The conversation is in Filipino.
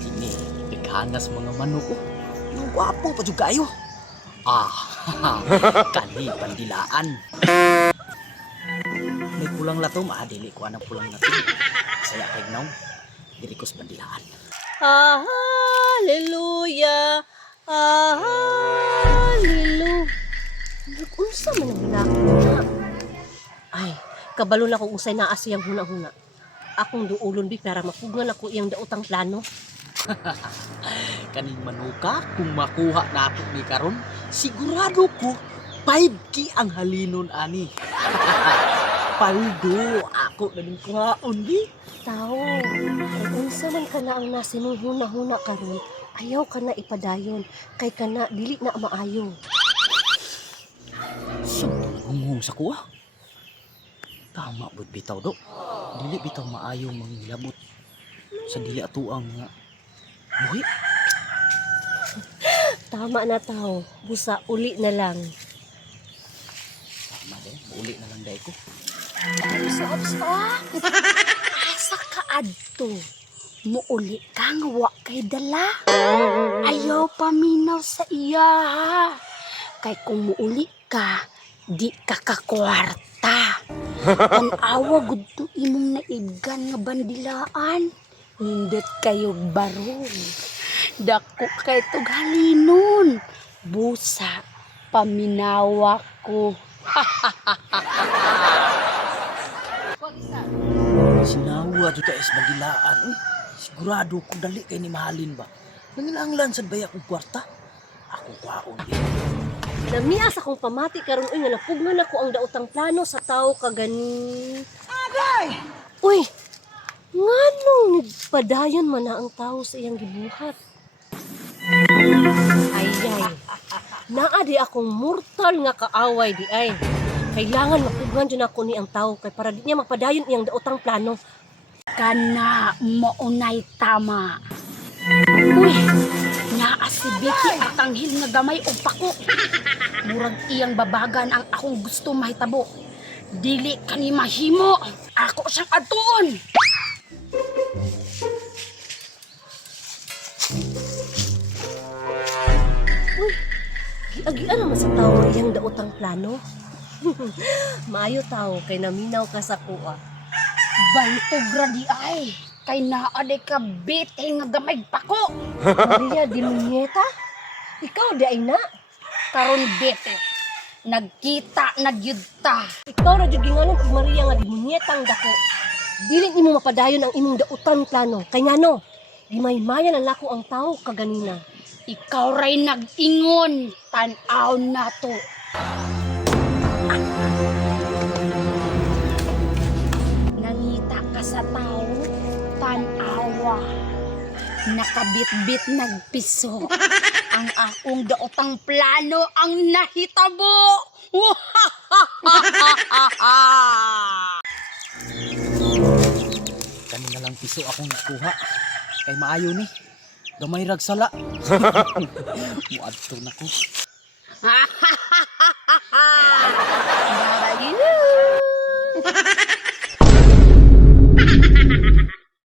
Kini, ikhanas mga manok ko. Yung gwapo pa dyan kayo. Kani pandilaan. May pulang latom, dili ko anang pulang latom. Saya kay naw, diri ko sa pandilaan. Hallelujah. Hallelujah. Unsa man ang hinakuna? Ay, kabalo na kung usay naa siyang huna-huna. Akong duulon bi para mapugngan ako iyang daotang plano. Kaning manuka, kung makuha na ako ni karon, sigurado ko 5K ang halinon ani. Paldo, ako na ning kuhaon di. Tao, kung unsa man ka na ang nasinong huna-huna karon, ayaw ka na ipadayon. Kay ka na, dili na maayo. Sunghong sa kuha. Tama bud bitaw do. Dili bitaw maayo manghilabot sa dili atuang nga buhi. Tama na tao, busa uli na lang. Tama din, uli na lang day ko. Asa ka adto? Muuli kang wa kay dala. Ayaw paminaw sa iya. Kay kung muuli ka, di ka kakwarta. Ang awa gud to imong naigan nga bandilaan. Nindot kayo barong. Dako kay tughalinon. Busa, paminawa ko. Sinawa dito is bandilaan. Uy, sigurado ko dali kay ni mahalin ba. Nangilanglan sa baya kong kwarta. Ako kwaon din. Namias akong pamati karon uy nga napugnan ako ang daotang plano sa tao kagani. Agay! Uy, nganong nagpadayon man na ang tao sa iyang gibuhat? Ay, naa di akong mortal nga kaaway di ay. Kailangan mapugnan dyan ako ni ang tao kay para di niya mapadayon iyang daotang plano. Kana maunay tama. Uy, naa si Vicky at ang hil nga gamay o pako. Murag iyang babagan ang akong gusto mahitabo. Dili kani mahimo. Ako siyang atuon. Uy, giagian naman sa tao iyang daotang plano. Maayo tao kay naminaw ka sa kuha. Bantog ra di ay. Kay naa de ka bete nga gamay pako. Maria di Muñeta? Ikaw di ay na? Karon bete. Nagkita nagyudta. Ikaw ra jud gingalan og Maria nga di Muñeta ang dako. Dili nimo mapadayon ang imong dautan plano. Kay ngano? Gimay-mayan ang lako ang tao kaganina. Ikaw ray nag-ingon. Tan-aw na to. Nangita ka sa tao, tan-awa. Nakabit-bit nagpiso. Ang akong daotang plano ang nahitabo. Kanina lang piso akong kuha. Kay maayo ni. Gamay rag sala. Muadto na ko.